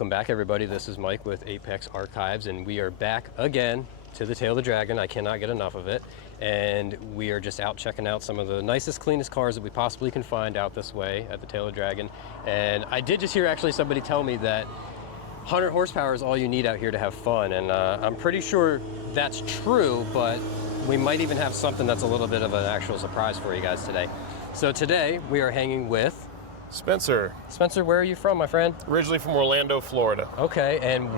Welcome back, everybody. This is Mike with Apex Archives, and we are back again to the Tail of the Dragon. I cannot get enough of it. And we are just out checking out some of the nicest, cleanest cars that we possibly can find out this way at the Tail of the Dragon. And I did just hear actually somebody tell me that 100 horsepower is all you need out here to have fun. And I'm pretty sure that's true, but we might even have something that's a little bit of an actual surprise for you guys today. So today we are hanging with Spencer. Spencer, where are you from, my friend? Originally from Orlando, Florida. Okay, and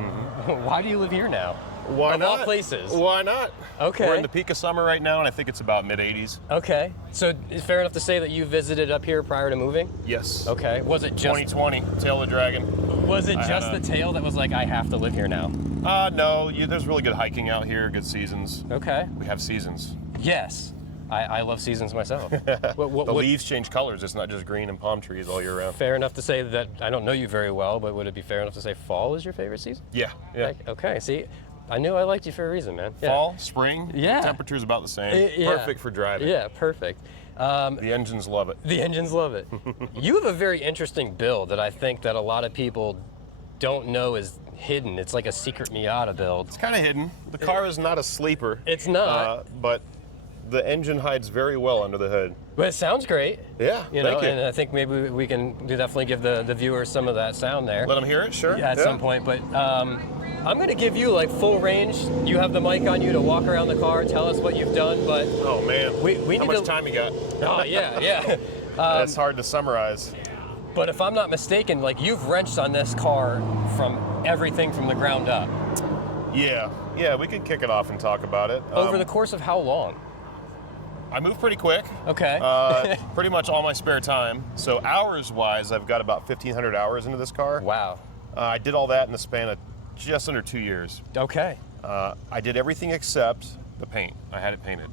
why do you live here now? Why not? Of all places. Why not? Okay. We're in the peak of summer right now, and I think it's about mid-80s. Okay, so is fair enough to say that you visited up here prior to moving? Yes. Okay, was it just 2020, Tail of the Dragon. Was it just the tail that was like, I have to live here now? No, there's really good hiking out here, good seasons. Okay. We have seasons. Yes, I love seasons myself. The leaves change colors. It's not just green and palm trees all year round. Fair enough to say that, I don't know you very well, but would it be fair enough to say fall is your favorite season? Yeah. Okay, see, I knew I liked you for a reason, man. Yeah. Fall, spring, yeah. Temperature's about the same. Yeah. Perfect for driving. Yeah, perfect. The engines love it. The engines love it. You have a very interesting build that I think that a lot of people don't know is hidden. It's like a secret Miata build. It's kind of hidden. The car is not a sleeper. It's not. But the engine hides very well under the hood. But it sounds great. Yeah, You know, thank you. and I think maybe we can definitely give the viewers some of that sound there. Let them hear it, sure. At some point, but I'm going to give you like full range. You have the mic on you to walk around the car, tell us what you've done, but Oh man, we how need much to... time you got? Oh yeah. That's hard to summarize. But if I'm not mistaken, like you've wrenched on this car from everything from the ground up. Yeah, we could kick it off and talk about it. Over the course of how long? I move pretty quick. Okay. Pretty much all my spare time. So hours-wise, I've got about 1,500 hours into this car. Wow. I did all that in the span of just under 2 years. Okay. I did everything except the paint. I had it painted.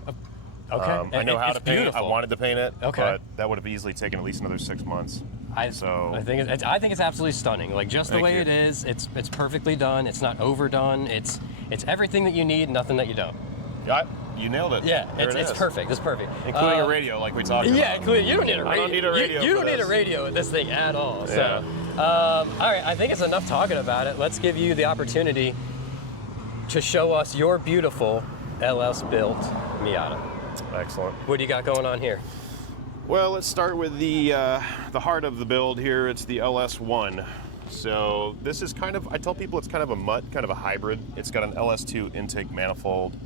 Okay. I know how to paint it. I beautiful. wanted to paint it, Okay. but that would have easily taken at least another 6 months. I think it's absolutely stunning. Like just the Thank way you. it is, it's perfectly done. It's not overdone. It's everything that you need, nothing that you don't. Yeah, you nailed it. Yeah, There it it's is. perfect. It's perfect. Including a radio, like we talked about. Yeah, including you don't need a radio. I don't need a radio. You for don't need a this. radio with this thing at all. Yeah. So, all right, I think it's enough talking about it. Let's give you the opportunity to show us your beautiful LS-built Miata. Excellent. What do you got going on here? Well, let's start with the heart of the build here. It's the LS1. So this is kind of, I tell people it's kind of a mutt, kind of a hybrid. It's got an LS2 intake manifold,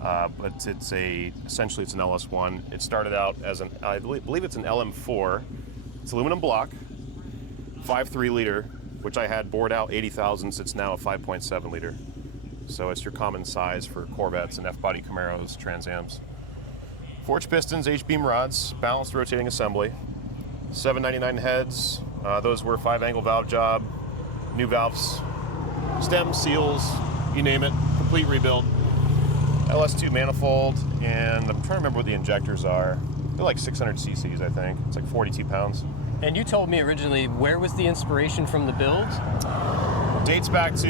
but essentially it's an LS1. It started out as I believe it's an LM4. It's aluminum block, 5.3 liter, which I had bored out 80 thousandths. It's now a 5.7 liter. So it's your common size for Corvettes and F-body Camaros, Trans Ams. Forged pistons, H-beam rods, balanced rotating assembly, 799 heads. Those were 5-angle valve job, new valves, stems, seals, you name it, complete rebuild. LS2 manifold, and I'm trying to remember what the injectors are. They're like 600 cc's, I think. It's like 42 pounds. And you told me originally, where was the inspiration from the build? Dates back to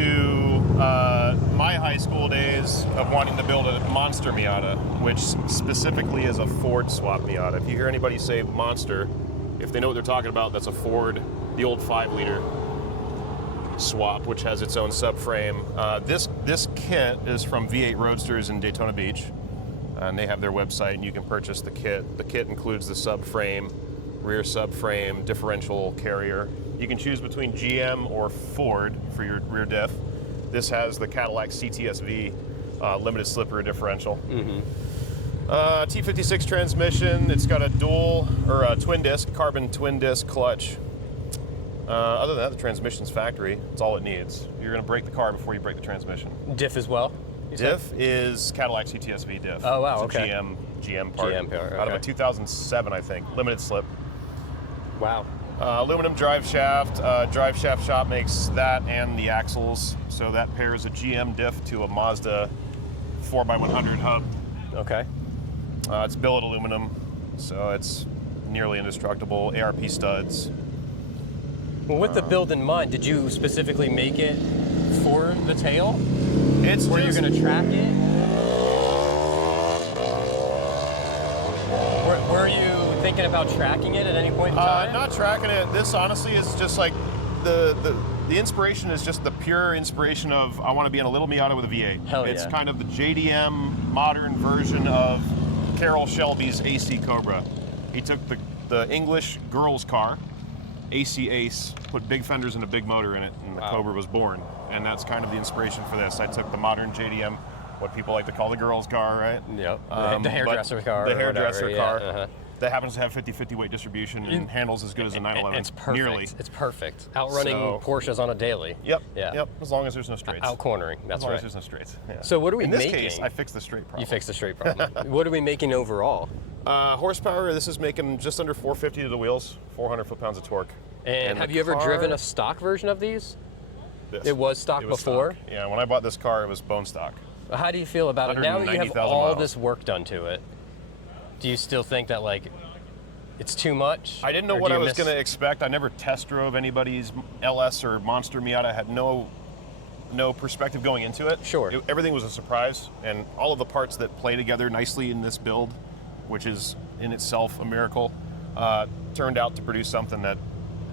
my high school days of wanting to build a monster Miata, which specifically is a Ford swap Miata. If you hear anybody say monster, if they know what they're talking about, that's a Ford, the old 5-liter swap, which has its own subframe. This kit is from V8 Roadsters in Daytona Beach, and they have their website, and you can purchase the kit. The kit includes the subframe, rear subframe, differential carrier. You can choose between GM or Ford for your rear diff. This has the Cadillac CTSV limited slip rear differential. T56 transmission. It's got a twin disc, carbon twin disc clutch. Other than that, the transmission's factory. It's all it needs. You're going to brake the car before you brake the transmission. Diff as well? Diff is Cadillac CTSV diff. Oh, wow, it's okay. a GM part. GM part, Out of a okay. 2007, I think. Limited slip. Wow. Aluminum drive shaft. Drive shaft shop makes that and the axles. So that pairs a GM diff to a Mazda 4x100 hub. Okay. It's billet aluminum, so it's nearly indestructible. ARP studs. Well, with the build in mind, did you specifically make it for the tail? It's Were you going to track it? Were you thinking about tracking it at any point in time? Not tracking it. This honestly is just like the the inspiration is just the pure inspiration of I want to be in a little Miata with a V8. Hell It's yeah. kind of the JDM modern version of Carroll Shelby's AC Cobra. He took the English girl's car, AC Ace, put big fenders and a big motor in it, and the Cobra was born. And that's kind of the inspiration for this. I took the modern JDM, what people like to call the girl's car, right? Yep. The hairdresser car. The hairdresser whatever, car. Yeah. Uh-huh. That happens to have 50/50 weight distribution and handles as good as a 911. It's perfect. Nearly. It's perfect. Outrunning So- Porsches on a daily. Yep. Yeah. Yep. As long as there's no straights. Out cornering. As That's long as right. there's no straights. Yeah. So what are we In this making? case, I fixed the straight problem. You fixed the straight problem. What are we making overall? Horsepower, this is making just under 450 to the wheels, 400 foot-pounds of torque. And have the you ever car- driven a stock version of these? This. It was stock before? Stock. Yeah, when I bought this car, it was bone stock. How do you feel about it now that you have 190,000 all miles. this work done to it? Do you still think that like it's too much? I didn't know Or what do I you was miss- going to expect. I never test drove anybody's LS or Monster Miata. I had no perspective going into it. Sure. Everything was a surprise, and all of the parts that play together nicely in this build, which is in itself a miracle, turned out to produce something that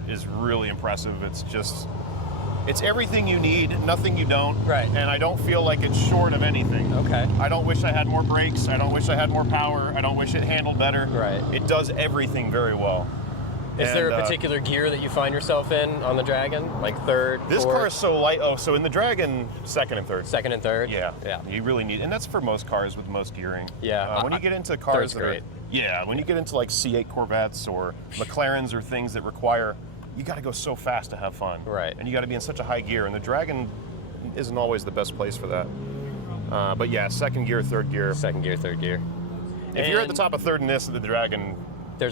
is really impressive. It's everything you need, nothing you don't. Right. And I don't feel like it's short of anything. Okay. I don't wish I had more brakes. I don't wish I had more power. I don't wish it handled better. Right. It does everything very well. Is there a And, particular gear that you find yourself in on the Dragon? Like third, This fourth, car is so light. Oh, so in the Dragon, second and third. second and third? Yeah. Yeah. You really need, and that's for most cars with most gearing. Yeah, When you get into third's cars that are, great. yeah, when you get into like C8 Corvettes or McLarens or things that require, you got to go so fast to have fun. Right. And you got to be in such a high gear, and the Dragon isn't always the best place for that. But yeah, second gear, third gear. Second gear, third gear. If you're at the And top of third in this, the Dragon,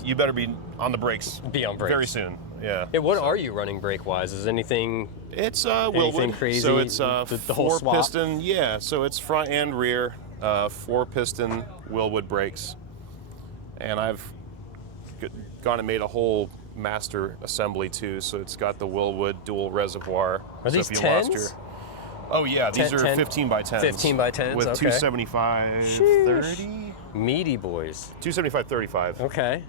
you better be on the brakes. Be on brakes. Very soon. Yeah. Hey, what are you running brake-wise? Is anything... It's Anything Willwood. crazy? So it's The whole four swap? piston. Yeah. So it's front and rear, 4-piston Willwood brakes, and I've gone and made a whole master assembly too. So it's got the Willwood dual reservoir. Are so these if you lost 10s? Oh yeah, these are 10 15 by 10s. 15 by 10s, with okay. 275 Sheesh. 30. Meaty boys. 275 35. Okay.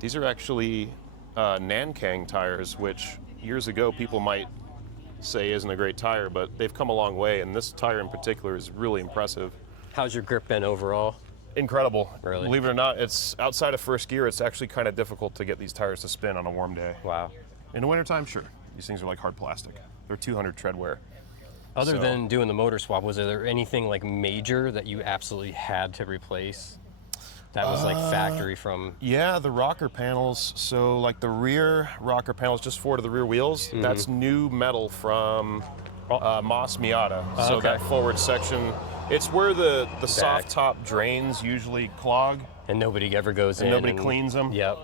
These are actually Nankang tires, which years ago people might say isn't a great tire, but they've come a long way, and this tire in particular is really impressive. How's your grip been overall? Incredible. Really? Believe it or not, it's outside of first gear, it's actually kind of difficult to get these tires to spin on a warm day. Wow. In the wintertime, sure. These things are like hard plastic. They're 200 tread wear. Other So- than doing the motor swap, was there anything like major that you absolutely had to replace? That was like factory from... Yeah, the rocker panels. So like the rear rocker panels, just four to the rear wheels, that's new metal from Mazda Miata. So okay. that forward section, it's where the soft Back. top drains usually clog, And nobody ever goes and in nobody cleans them. Yep.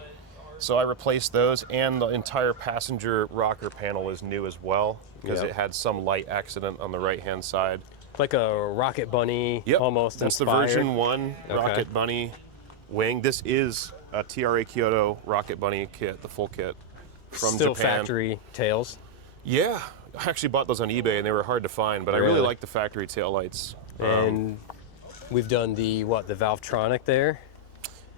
So I replaced those, and the entire passenger rocker panel is new as well, because Yep. it had some light accident on the right-hand side. Like a Rocket Bunny, Yep. almost That's the inspired. version 1 Okay. Rocket Bunny wing. This is a TRA Kyoto Rocket Bunny kit, the full kit from Still Japan. factory tails. Yeah, I actually bought those on eBay, and they were hard to find, but I really Really? like the factory taillights. And we've done the Valvetronic there.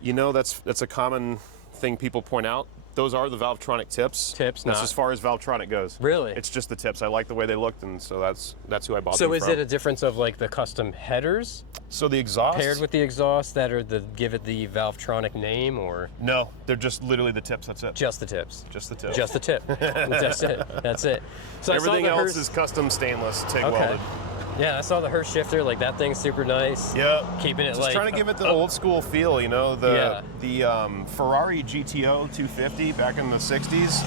You know, that's a common thing people point out. Those are the Valvetronic tips. Tips, That's not- as far as Valvetronic goes. Really? It's just the tips. I like the way they looked, and so that's who I bought So them is from. it a difference of like the custom headers So the exhaust? paired with the exhaust that are give it the Valvetronic name, or No, they're just literally the tips. That's it. just the tips? Just the tips. Just the tip. That's it. That's it. So I saw Everything the else Hearst- is custom stainless, TIG okay. welded. Yeah, I saw the Hearst shifter. Like that thing's super nice. Yeah. Keeping it Just like trying to give it the old school feel, you know, the Yeah. Ferrari GTO 250 back in the 60s.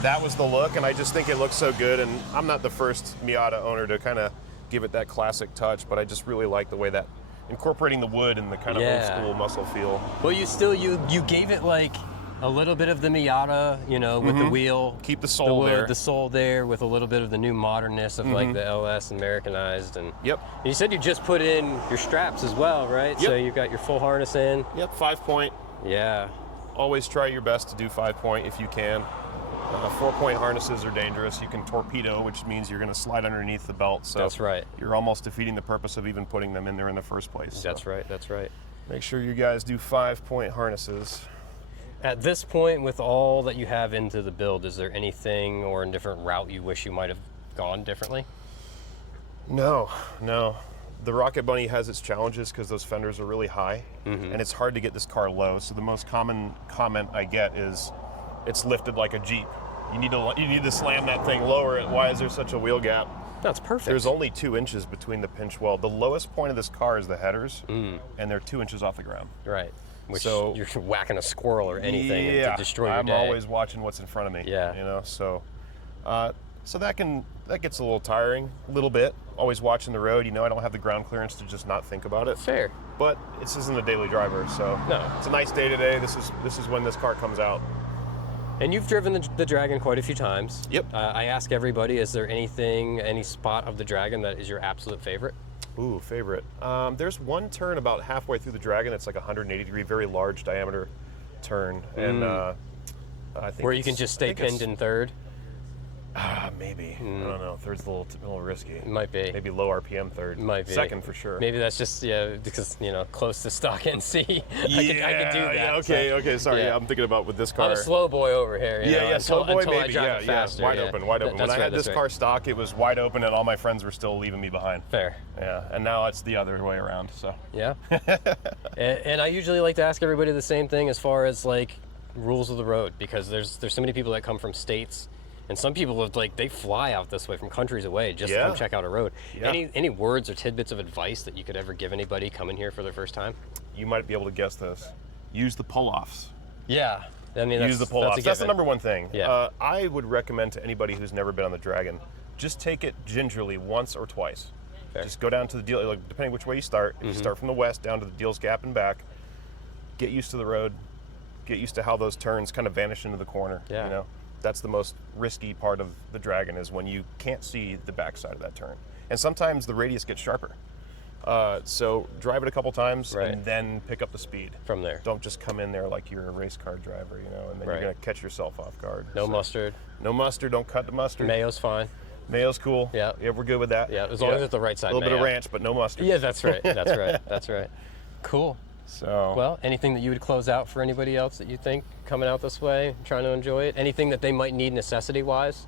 That was the look, and I just think it looks so good. And I'm not the first Miata owner to kind of give it that classic touch, but I just really like the way that incorporating the wood and the kind of Yeah. old school muscle feel. Well, you gave it like a little bit of the Miata, you know, with the wheel. Keep the soul wood, there. The soul there with a little bit of the new modernness of like the LS Americanized. And Yep. you said you just put in your straps as well, right? Yep. So you've got your full harness in. Yep, 5-point. Yeah. Always try your best to do 5-point if you can. 4-point harnesses are dangerous. You can torpedo, which means you're going to slide underneath the belt. So That's right. You're almost defeating the purpose of even putting them in there in the first place. So That's right. That's right. make sure you guys do 5-point harnesses. At this point, with all that you have into the build, is there anything or a different route you wish you might have gone differently? No, no. The Rocket Bunny has its challenges because those fenders are really high, and it's hard to get this car low. So the most common comment I get is, "It's lifted like a Jeep. You need to slam that thing lower. Why is there such a wheel gap?" That's perfect. There's only 2 inches between the pinch weld. The lowest point of this car is the headers, and they're 2 inches off the ground. Right. Which So- you're whacking a squirrel or anything to destroy your I'm day. always watching what's in front of me. Yeah. You know, so that gets a little tiring, a little bit. Always watching the road. You know, I don't have the ground clearance to just not think about it. Fair. But this isn't a daily driver, so No. it's a nice day today. This is when this car comes out. And you've driven the Dragon quite a few times. Yep. I ask everybody, is there any spot of the Dragon that is your absolute favorite? Ooh, favorite. There's one turn about halfway through the Dragon. It's like a 180-degree, very large diameter turn, and I think Where you can just stay pinned in third? maybe. I don't know. Third's a little risky. It might be. Maybe low RPM third. Might be. Second for sure. Maybe that's just, because, close to stock NC. I could do that. Yeah, okay, sorry. yeah. I'm thinking about with this car. I'm a slow boy over here. Slow boy, until I maybe. drive it faster. Wide open. When That's I had this right. car stock, it was wide open, and all my friends were still leaving me behind. Fair. Yeah, and now it's the other way around. So. Yeah. and I usually like to ask everybody the same thing as far as like rules of the road, because there's so many people that come from states, and some people have they fly out this way from countries away just to come check out a road. Yeah. Any words or tidbits of advice that you could ever give anybody coming here for their first time? You might be able to guess this. Use the pull-offs. Yeah. I mean, Use the pull-offs. That's the number one thing. Yeah. I would recommend to anybody who's never been on the Dragon, just take it gingerly once or twice. Fair. Just go down to the deal, depending which way you start. If you start from the west down to the Deals Gap and back, get used to the road, get used to how those turns kind of vanish into the corner. Yeah. You know, that's the most risky part of the Dragon, is when you can't see the backside of that turn. And sometimes the radius gets sharper. So drive it a couple times and then pick up the speed. From there. Don't just come in there like you're a race car driver, and then you're going to catch yourself off guard. No mustard. No mustard. Don't cut the mustard. Mayo's fine. Mayo's cool. Yeah. Yeah, we're good with that. Yeah, as long as it's the right side. A little bit of mayo. ranch, but no mustard. Yeah, that's right. That's right. That's right. Cool. So. Well, anything that you would close out for anybody else that you think coming out this way, trying to enjoy it? Anything that they might need necessity-wise?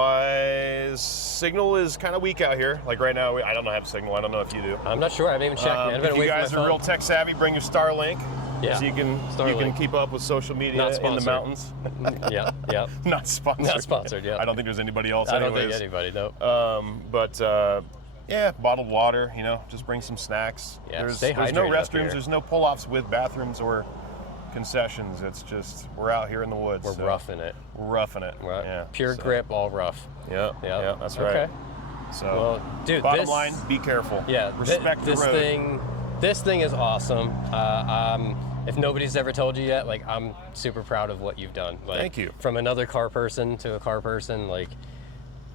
Necessity-wise, signal is kind of weak out here. Like right now, I don't have signal. I don't know if you do. I'm not sure. I haven't even checked. Man. I've been If away you from guys my are phone. real tech savvy, bring your Starlink. Yeah. So you can Starlink. keep up with social media Not in the sponsored. mountains. Yeah, yeah. Not sponsored. Not sponsored, yeah. I don't think there's anybody else I don't anyways. think anybody, no. Yeah, bottled water, just bring some snacks. Yeah, there's stay no hydrated up restrooms, here. there's no pull-offs with bathrooms or concessions. It's just, we're out here in the woods. We're roughing it. We're roughing it. Right. Yeah. Pure grip, all rough. Yeah, Yeah. that's right. Okay. So, Well, dude, bottom this- line, be careful. Yeah, Respect the this road. This thing is awesome. If nobody's ever told you yet, I'm super proud of what you've done. Thank you. From another car person to a car person,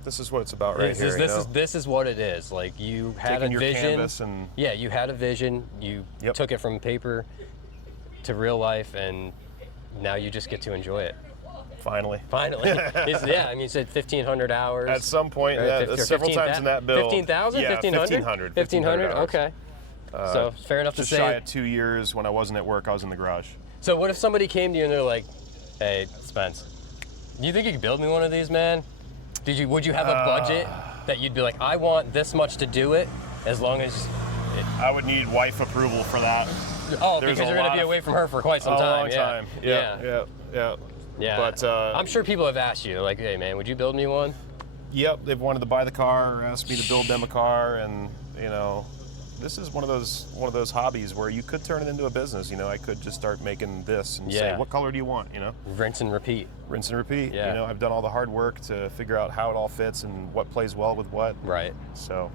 This is what it's about right here. this is what it is. You had Taking a your vision. canvas and Yeah, you had a vision. You took it from paper to real life, and now you just get to enjoy it. finally. Finally. You said 1,500 hours. At some point, Right, several times in that build. 15,000? Yeah, 1,500? 1,500 hours. Okay. So fair enough to Just say. shy of 2 years. When I wasn't at work, I was in the garage. So what if somebody came to you and they're like, "Hey, Spence, do you think you could build me one of these, man? Would you have a budget that you'd be like, I want this much to do it, as long as I would need wife approval for that. Oh, There's because a you're going lot to be of- away from her for quite some A time. long Yeah. time. Yeah. Yeah. But I'm sure people have asked you, like, hey, man, would you build me one? Yep, they've wanted to buy the car, or asked me to build them a car, and this is one of those hobbies where you could turn it into a business. I could just start making this and say, Yeah. what color do you want? Rinse and repeat. Rinse and repeat. Yeah. I've done all the hard work to figure out how it all fits and what plays well with what. Right. So,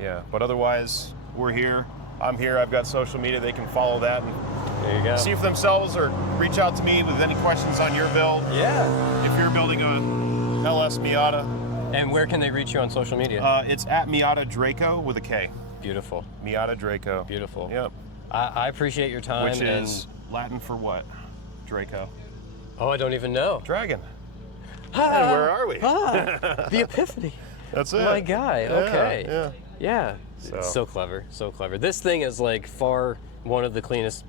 yeah. But otherwise, we're here. I'm here. I've got social media. They can follow that and There you go. see for themselves, or reach out to me with any questions on your build. Yeah. If you're building a LS Miata, And where can they reach you on social media? it's at Miata Draco with a K. Beautiful. Miata Draco. Beautiful. Yep. I appreciate your time. Which is Latin for what? Draco. Oh, I don't even know. Dragon. Ah, And where are we? the epiphany. That's it. My guy. Yeah, Okay. Yeah. Yeah. So. So clever. So clever. This thing is far one of the cleanest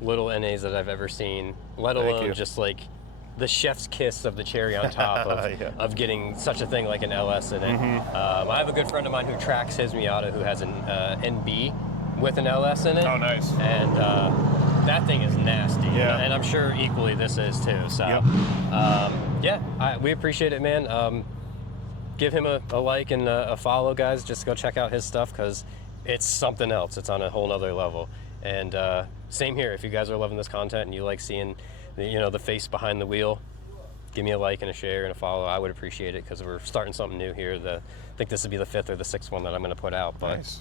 little NAs that I've ever seen, let Thank alone you. just like the chef's kiss of the cherry on top of, Yeah. of getting such a thing like an LS in it. I have a good friend of mine who tracks his Miata who has an NB with an LS in it. Oh, nice. And that thing is nasty. Yeah. And I'm sure equally this is too. So, Yep. yeah, we appreciate it, man. Give him a like and a follow, guys. Just go check out his stuff because it's something else. It's on a whole nother level. And same here. If you guys are loving this content and you like seeing the face behind the wheel, give me a like and a share and a follow. I would appreciate it because we're starting something new here. I think this would be the 5th or the 6th one that I'm going to put out. But Nice.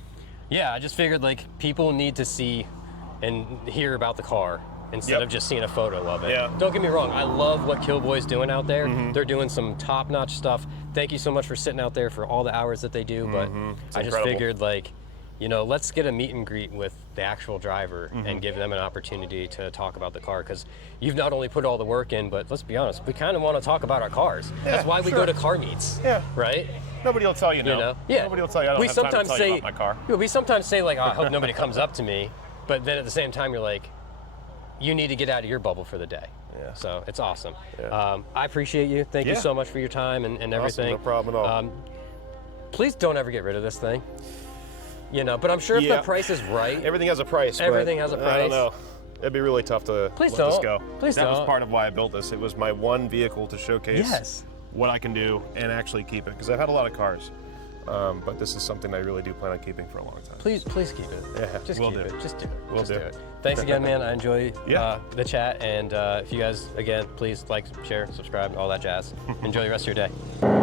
yeah, I just figured like people need to see and hear about the car instead Yep. of just seeing a photo of it. Yeah. Don't get me wrong, I love what Killboy's doing out there. They're doing some top-notch stuff. Thank you so much for sitting out there for all the hours that they do, but It's I just incredible. figured like, let's get a meet and greet with the actual driver and give them an opportunity to talk about the car because you've not only put all the work in, but let's be honest, we kind of want to talk about our cars. That's why we sure. go to car meets, Yeah. right? Nobody will tell you no. You know? Yeah. Nobody will tell you I don't have time to tell you about my car. We sometimes say like, oh, I hope nobody comes up to me, but then at the same time you're like, you need to get out of your bubble for the day. Yeah. So it's awesome. Yeah. I appreciate you. Thank you Yeah. so much for your time and everything. No problem at all. Please don't ever get rid of this thing. But I'm sure if Yeah. the price is right. Everything has a price. Everything but has a I price. don't know. It'd be really tough to Please let this don't. go. Please that was don't. part of why I built this. It was my one vehicle to showcase Yes. what I can do and actually keep it. Because I've had a lot of cars, but this is something I really do plan on keeping for a long time. Please keep it. Yeah, Just will keep do. it. Just do it. Will Just do. it. Thanks again, man. I enjoy Yeah. the chat. And if you guys, again, please like, share, subscribe, all that jazz. Enjoy the rest of your day.